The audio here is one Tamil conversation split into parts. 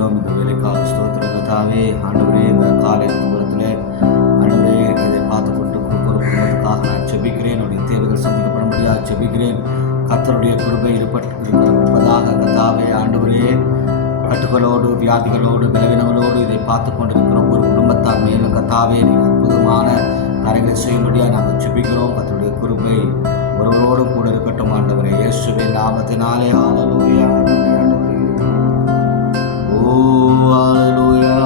செலுத்துகிறோம். இந்த வேலைக்காக ஸ்தோத்திரம் கர்த்தாவே. ஆண்டவரே, இந்த காலை தூரத்தில் ஆண்டவரே இதை பார்த்து கொண்டு ஒவ்வொரு குடும்பத்துக்காக நான் செபிக்கிறேன். என்னுடைய தேவைகள் சந்திக்கப்பட முடியாது செபிக்கிறேன். கர்த்தருடைய கிருபை இருப்பதாக கர்த்தாவே. ஆண்டவரே, கட்டுகளோடு வியாதிகளோடு பலவீனங்களோடு இதை பார்த்து கொண்டிருக்கிற ஒரு குடும்பத்தார் மேலும் கர்த்தாவே நீங்கள் அற்புதமான காரியங்களை செய்யும்படியாக நாங்கள் செபிக்கிறோம். கர்த்தருடைய கிருபை ஒருவரோடும் கூட இருக்கட்டும் ஆண்டவரே, இயேசுவின் நாமத்தினாலே. ஹல்லேலூயா. ஓ ஹல்லேலூயா.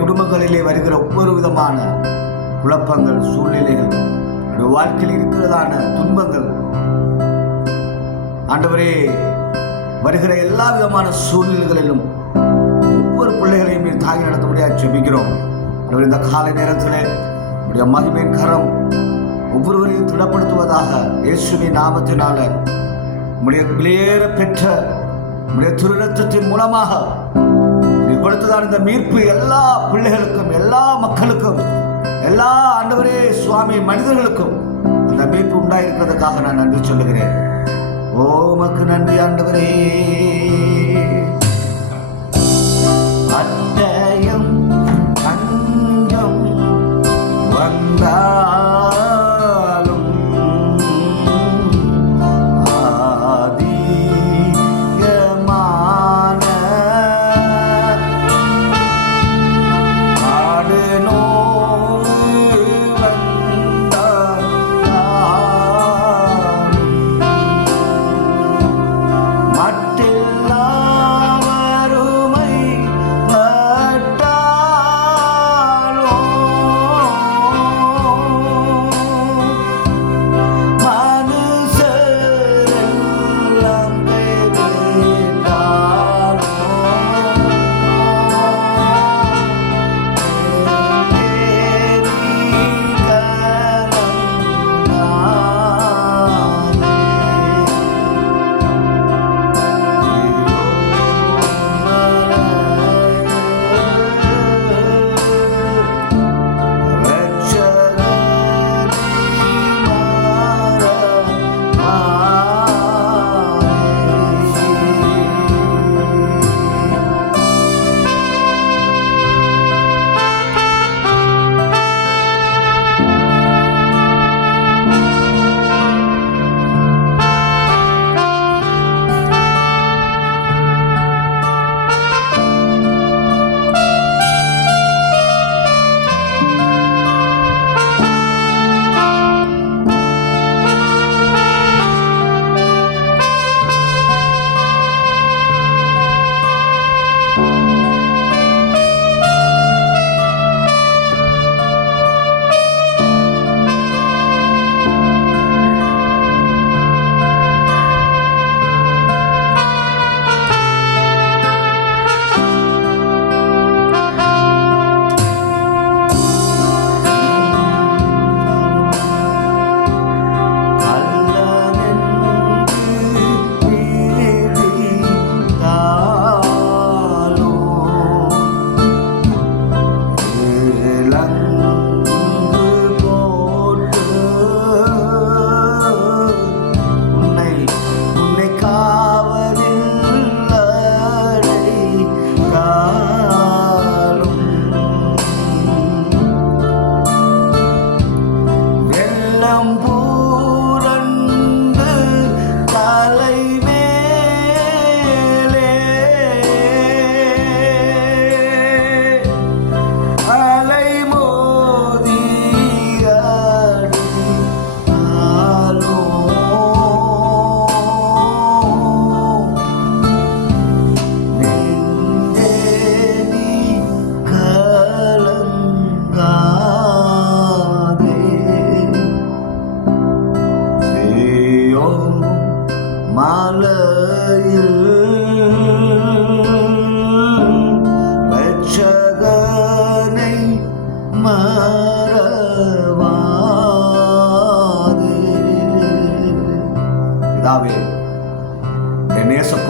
குடும்பங்களிலே வருகிற ஒவ்வொரு விதமான குழப்பங்கள், சூழ்நிலைகள், வாழ்க்கையில் இருக்கிறதான துன்பங்கள், ஆண்டவரே, வருகிற எல்லா விதமான சூழ்நிலைகளிலும் ஒவ்வொரு பிள்ளைகளையும் தாங்கி நடத்த முடியாது ஜெபிக்கிறோம். இந்த காலை நேரத்தில் உடைய மகிமையின் கரம் ஒவ்வொருவரையும் திடப்படுத்துவதாக இயேசுவின் நாமத்தினால உடைய வெளியேற பெற்ற உடைய திருரத்தத்தின் மூலமாக கொடுத்ததான இந்த மீட்பு எல்லா பிள்ளைகளுக்கும், எல்லா மக்களுக்கும், எல்லா ஆண்டவரே சுவாமி மனிதர்களுக்கும் அந்த மீட்பு உண்டாயிருக்கிறதுக்காக நான் நன்றி சொல்லுகிறேன். ஓ உமக்கு நன்றி ஆண்டவரே. அட்டயம் பஞ்சம் வந்தாலும் ஆதிகமான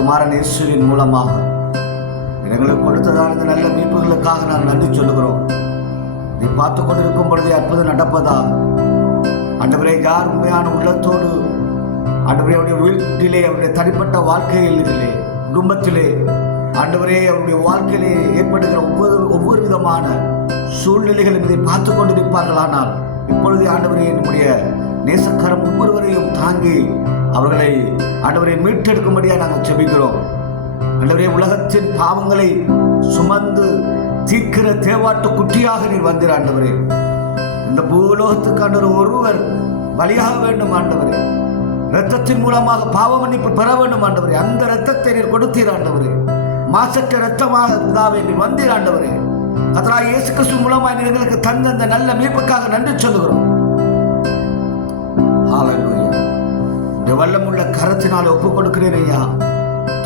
குமாரன் இயேசுவின் மூலமாக எங்களுக்கு கொடுத்ததான இந்த நல்ல மீட்புகளுக்காக நான் நன்றி சொல்லுகிறோம். நீ பார்த்து கொண்டிருக்கும் பொழுதே அற்புதம் நடப்பதா ஆண்டவரே. யார் உண்மையான உள்ளத்தோடு ஆண்டவரே அவருடைய வீட்டிலே, அவருடைய தனிப்பட்ட வாழ்க்கையிலே, குடும்பத்திலே ஆண்டவரே அவருடைய வாழ்க்கையிலே ஏற்படுகிற ஒவ்வொரு விதமான சூழ்நிலைகளும் இதை பார்த்து கொண்டிருப்பார்களானால் இப்பொழுது ஆண்டவரே நம்முடைய நேசக்கரம் ஒவ்வொருவரையும் தாங்கி அவர்களை ஆண்டவரை மீட்டெடுக்கும்படியாக நாங்கள் செபிக்கிறோம். ஆண்டவரே உலகத்தின் பாவங்களை சுமந்து தீர்க்கிற தேவாட்டு குட்டியாக நீர் வந்தீர் ஆண்டவரே. இந்த பூலோகத்துக்கு ஆண்டவர் ஒருவர் பலியாக வேண்டும் ஆண்டவரே. இரத்தத்தின் மூலமாக பாவ மன்னிப்பு பெற வேண்டும் ஆண்டவரே. அந்த இரத்தத்தை நீர் கொடுத்தீர் ஆண்டவரே. மாசற்ற இரத்தமாக இருந்தாவே நீர் வந்தீர் ஆண்டவரே. கர்த்தராகிய இயேசு கிறிஸ்து மூலமாக நீர் எங்களுக்கு தந்த அந்த நல்ல மீட்புக்காக நன்றி சொல்லுகிறோம். ஹல்லேலூயா. இந்த வல்லமுள்ள கரத்தினால் ஒப்புக் கொடுக்கிறேன் ஐயா.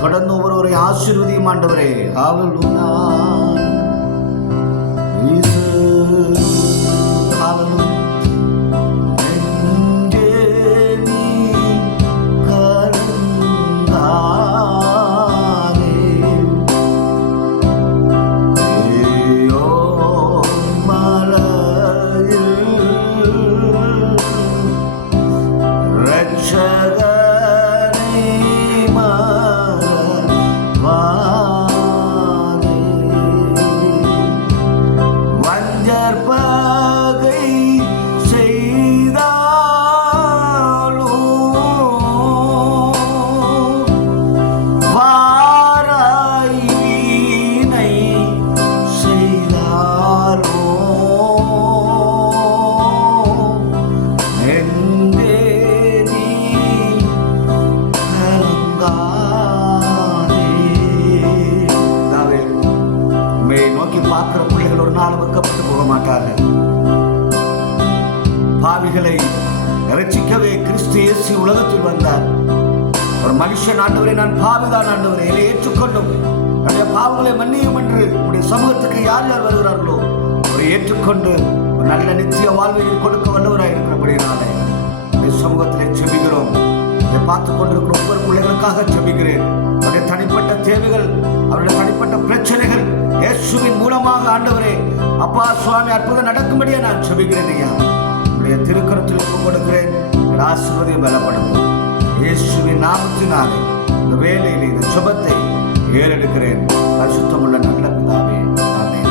தொடர்ந்து ஒவ்வொருவரை ஆசீர்வதியும் ஆண்டவரே. ஹல்லேலூயா. ஹல்லேலூயா. பாவிகளை ரட்சிக்கவே கிறிஸ்து இயேசு உலகத்தில் வந்தார். ஒரு மனுஷன் ஆண்டவரே நான் பாவிதான் ஆண்டவரே என்னை ஏற்றுக்கொள்ளும், என்னுடைய பாவங்களை மன்னியும் என்று உடைய சமூகத்துக்கு யார் யார் வருகிறார்களோ அவரை ஏற்றுக்கொண்டு ஒரு நல்ல நித்திய வாழ்வை கொடுக்க வல்லவராக இருக்கிறபடினாலே சமூகத்திலே செபிக்கிறோம். இதை பார்த்து கொண்டிருக்கிற ஒவ்வொரு பிள்ளைகளுக்காக செபிக்கிறேன். அவருடைய தனிப்பட்ட தேவைகள், அவருடைய தனிப்பட்ட பிரச்சனைகள் இயேசுவின் மூலமாக ஆண்டவரே அப்பா சுவாமி அற்புதம் நடக்கும்படியே நான் செபிக்கிறேன் ஐயா. உடைய திருக்கரத்தில் ஒப்புக் கொடுக்கிறேன். ஆசீர்வதியை பலப்படுத்தும் இயேசுவின் நாமத்தினாலே இந்த வேலையில் இந்த சுபத்தை ஏறெடுக்கிறேன். பரிசுத்தமுள்ள நல்ல பிதாவே, ஆமென்.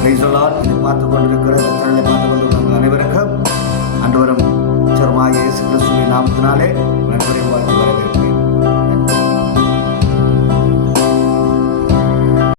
Praise the Lord. இதை பார்த்து கொண்டிருக்கிற சேனலை பார்த்து கொண்டிருக்கிற அனைவருக்கும் ஆண்டவரும் இயேசு கிறிஸ்துவின் நாமத்தினாலே